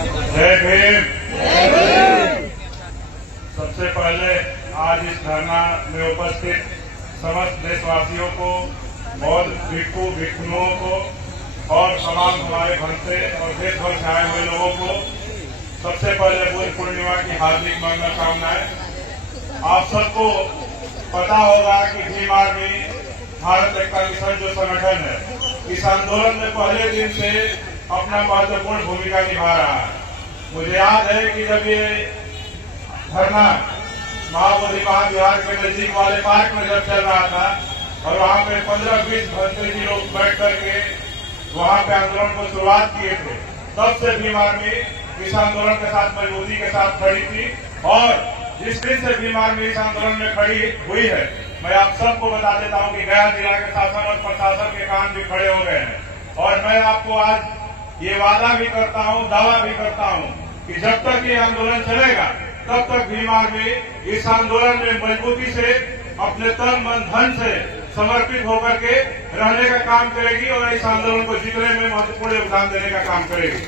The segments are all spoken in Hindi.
जय भीम। सबसे पहले आज इस धरना में उपस्थित समस्त देशवासियों को, बौद्ध भिक्षु भिक्षुओं को और तमाम हमारे भक्तों और देश भर से आए हुए लोगों को सबसे पहले बुद्ध पूर्णिमा की हार्दिक मंगल कामनाएं। आप सबको पता होगा कि भीम आर्मी भारत एकता मिशन जो संगठन है, इस आंदोलन में पहले दिन से अपना महत्वपूर्ण भूमिका निभा रहा है। मुझे याद है कि जब ये धरना महाबोधि महाविहार के नजदीक वाले पार्क में जब चल रहा था और वहाँ पे 15-20 भक्तों जी लोग बैठ करके वहाँ पे आंदोलन को शुरुआत किए थे, तब से भीम आर्मी इस आंदोलन के साथ मजबूती के साथ खड़ी थी और जिस दिन से भीम आर्मी इस आंदोलन में खड़ी हुई है, मैं आप सबको बता देता हूँ कि गया जिला के शासन और प्रशासन के कान भी खड़े हो गए हैं। और मैं आपको आज ये वादा भी करता हूँ, दावा भी करता हूँ कि जब तक ये आंदोलन चलेगा तब तक भीम आर्मी इस आंदोलन में मजबूती से अपने तन मन धन से समर्पित होकर के रहने का काम करेगी और इस आंदोलन को जीतने में महत्वपूर्ण योगदान देने का काम करेगी।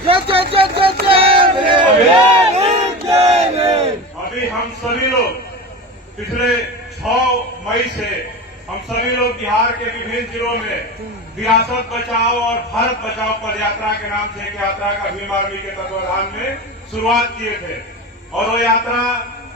अभी हम सभी लोग पिछले 6 मई से हम सभी लोग बिहार के विभिन्न जिलों में विरासत बचाओ और भारत बचाओ पद यात्रा के नाम से एक यात्रा का भीम आर्मी के तत्वाधान में शुरुआत किए थे। और वो यात्रा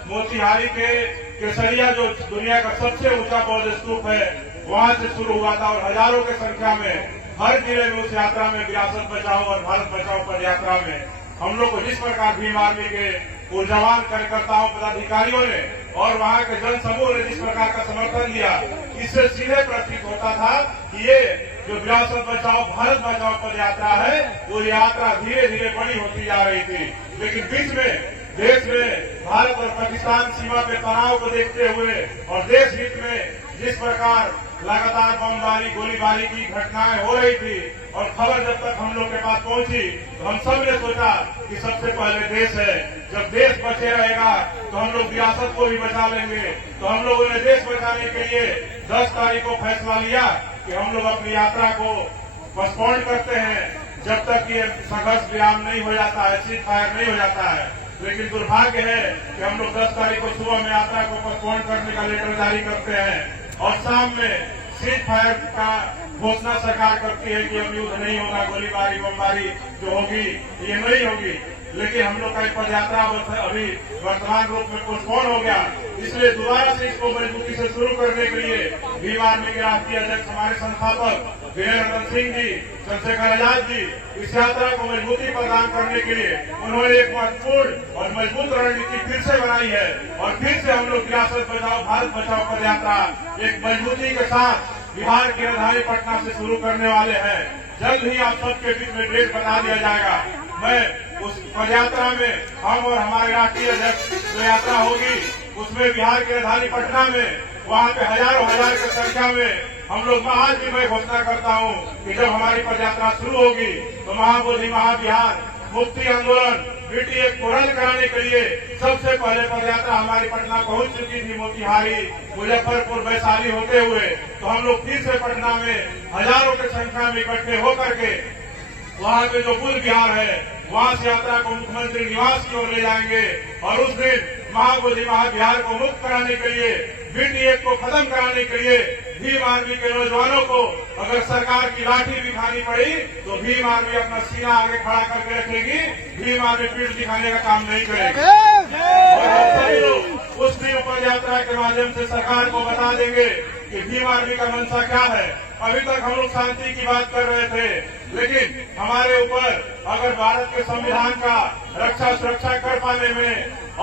मोतिहारी के केसरिया जो दुनिया का सबसे ऊंचा बौद्ध स्तूप है, वहां से शुरू हुआ था और हजारों की संख्या में हर जिले में उस यात्रा में विरासत बचाओ और भारत बचाओ पद यात्रा में हम लोग को जिस प्रकार भीम आर्मी के ऊर्जावान कार्यकर्ताओं पदाधिकारियों ने और वहाँ के जन समूह ने जिस प्रकार का समर्थन दिया, इससे सीधे प्रतीत होता था कि ये जो विरासत बचाओ भारत बचाओ पद यात्रा है, वो यात्रा धीरे धीरे बड़ी होती जा रही थी। लेकिन बीच में देश में भारत और पाकिस्तान सीमा पे तनाव को देखते हुए और देश हित में जिस प्रकार लगातार बमबारी गोलीबारी की घटनाएं हो रही थी और खबर जब तक हम लोग के पास पहुंची तो हम सब ने सोचा कि सबसे पहले देश है, जब देश बचे रहेगा तो हम लोग विरासत को भी बचा लेंगे। तो हम लोगों ने देश बचाने के लिए 10 तारीख को फैसला लिया कि हम लोग अपनी यात्रा को पोस्टपोन करते हैं जब तक ये संघर्ष विराम नहीं हो जाता है, सीज फायर नहीं हो जाता है। लेकिन दुर्भाग्य है कि हम लोग 10 तारीख को सुबह में यात्रा को पोस्टपोन करने का लेटर जारी करते हैं और शाम में सीज फायर का घोषणा सरकार करती है कि अब युद्ध नहीं होगा, गोलीबारी बमबारी जो होगी ये नहीं होगी। लेकिन हम लोग का पद यात्रा अभी वर्तमान रूप में पोस्टपोन हो गया, इसलिए दोबारा से इसको मजबूती से शुरू करने के लिए भीम आर्मी के राष्ट्रीय अध्यक्ष हमारे संस्थापक वीरेंद्र सिंह जी, चंद्रशेखर आजाद जी इस यात्रा को मजबूती प्रदान करने के लिए उन्होंने एक महत्वपूर्ण और मजबूत रणनीति फिर से बनाई है और फिर से हम लोग विरासत बचाओ भारत बचाओ पद यात्रा एक मजबूती के साथ बिहार की राजधानी पटना से शुरू करने वाले हैं। जल्द ही आप सबके बीच में डेट बता दिया जाएगा। मैं उस पद यात्रा में हम और हमारे राष्ट्रीय अध्यक्ष जो यात्रा होगी उसमें बिहार की राजधानी पटना में वहाँ पे हजारों की संख्या में हम लोग आज भी मैं घोषणा करता हूँ कि जब हमारी पद यात्रा शुरू होगी तो महाबोधि महाविहार मुक्ति आंदोलन बीटीए को रद्द कराने के लिए सबसे पहले पद यात्रा हमारी पटना पहुंच चुकी थी। मोतिहारी मुजफ्फरपुर वैशाली होते हुए तो हम लोग फिर से पटना में हजारों की संख्या में इकट्ठे होकर के वहाँ पे जो बुद्ध विहार है वहाँ से यात्रा को मुख्यमंत्री निवास की ओर ले जाएंगे और उस दिन महाबोधि महाविहार को मुक्त कराने के लिए बीटीए को खत्म कराने के लिए भीम आर्मी के नौजवानों को अगर सरकार की लाठी भी खानी पड़ी तो भीम आर्मी अपना सीना आगे खड़ा करके रखेगी, भीम आर्मी पीठ दिखाने का काम नहीं करेगी। और हम सभी लोग उस दिन पद यात्रा के माध्यम से सरकार को बता देंगे कि भीम आर्मी का मंशा क्या है। अभी तक हम लोग शांति की बात कर रहे थे, लेकिन हमारे ऊपर अगर भारत के संविधान का रक्षा सुरक्षा कर पाने में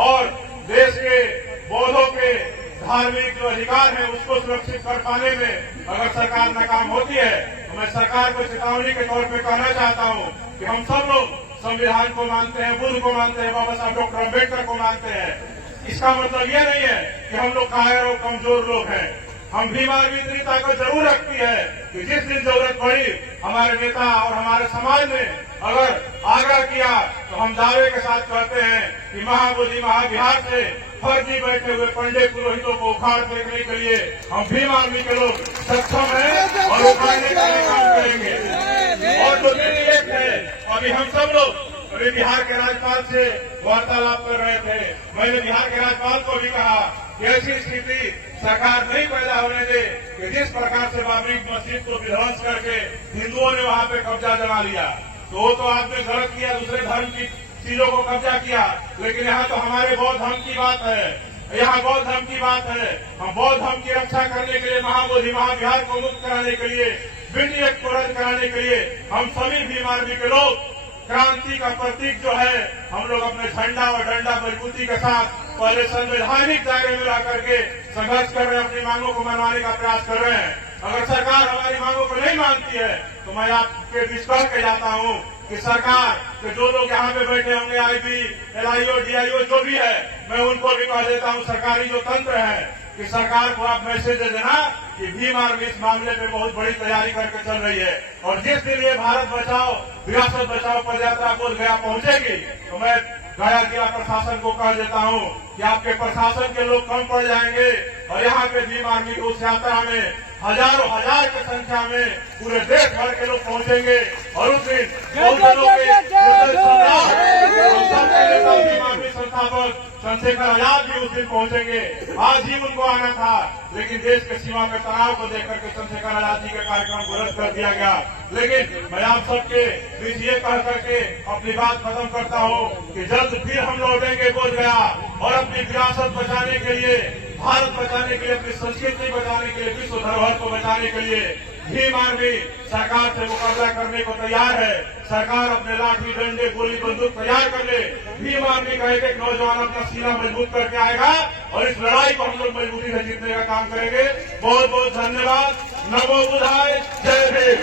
और देश के बौद्धों के धार्मिक जो अधिकार है उसको सुरक्षित कर पाने में अगर सरकार नाकाम होती है तो मैं सरकार को चेतावनी के तौर पे कहना चाहता हूँ कि हम सब लोग संविधान को मानते हैं, बुद्ध को मानते हैं, बाबा साहब डॉक्टर अम्बेडकर को मानते हैं। इसका मतलब ये नहीं है कि हम लोग कायर और कमजोर लोग हैं। हम भीम आर्मी इतनी ताकत जरूर रखती है कि जिस दिन जरूरत पड़ी हमारे नेता और हमारे समाज ने अगर आग्रह किया तो हम दावे के साथ कहते हैं कि महाबोधि महाविहार से फर्जी बैठे हुए पंडित पुरोहितों को उखाड़ फेंकने के लिए हम भीम आर्मी के लोग सक्षम हैं और उखाड़ने का काम करेंगे। और जो एक है अभी हम सब लोग अभी बिहार के राज्यपाल से वार्तालाप कर रहे थे। मैंने बिहार के राज्यपाल को भी कहा कि ऐसी स्थिति सरकार नहीं पैदा होने दे कि जिस प्रकार से बाबरी मस्जिद को विध्वंस करके हिंदुओं ने वहां पे कब्जा जमा लिया। तो वो तो आपने गलत किया, दूसरे धर्म की चीजों को कब्जा किया, लेकिन यहाँ तो हमारे बौद्ध धर्म की बात है, यहाँ बौद्ध धर्म की बात है। हम बौद्ध धर्म की रक्षा करने के लिए, महाबोधि महाविहार को मुक्त कराने के लिए, विधि एक्ट को रद्द कराने के लिए हम सभी भीम आर्मी के लोग क्रांति का प्रतीक जो है, हम लोग अपने झंडा और डंडा मजबूती के साथ पहले संवैधानिक दायरे में ला करके संघर्ष कर रहे हैं, अपनी मांगों को मनवाने का प्रयास कर रहे हैं। अगर सरकार हमारी मांगों को नहीं मानती है तो मैं आपके बीच कह के जाता हूँ कि सरकार के जो लोग यहाँ पे बैठे होंगे, आईबी, एलआईओ, डीआईओ जो भी है, मैं उनको भी कह देता हूँ, सरकारी जो तंत्र है कि सरकार को आप मैसेज दे देना कि भीम आर्मी इस मामले में बहुत बड़ी तैयारी करके चल रही है। और जिस दिन ये भारत बचाओ विरासत बचाओ पदयात्रा बोध गया पहुंचेगी तो मैं गया जिला प्रशासन को कह देता हूँ कि आपके प्रशासन के लोग कम पड़ जाएंगे और यहाँ पे भीम आर्मी की उस यात्रा में हजारों हजार की संख्या में पूरे देश भर के लोग पहुंचेंगे और उस दिन भीम आर्मी संस्थापक चंद्रशेखर आजाद भी उस दिन पहुंचेंगे। आज ही उनको आना था, लेकिन देश के सीमा में तनाव को देख करके चंद्रशेखर आजाद जी के कार्यक्रम को रद्द कर दिया गया। लेकिन मैं आप सबके बीच ये कह करके अपनी बात खत्म करता हूँ कि जल्द फिर हम लौटेंगे बोध गया और अपनी विरासत बचाने के लिए, भारत बचाने के लिए, अपनी संस्कृति बचाने के लिए, विश्व धरोहर को बचाने के लिए भीम आर्मी सरकार से मुकाबला करने को तैयार है। सरकार अपने लाठी डंडे गोली बंदूक तैयार कर ले, भीम आर्मी का एक नौजवान अपना सीना मजबूत करके आएगा और इस लड़ाई को हम लोग मजबूती से जीतने का काम करेंगे। बहुत बहुत धन्यवाद। नमो बुद्धाय। जय भीम।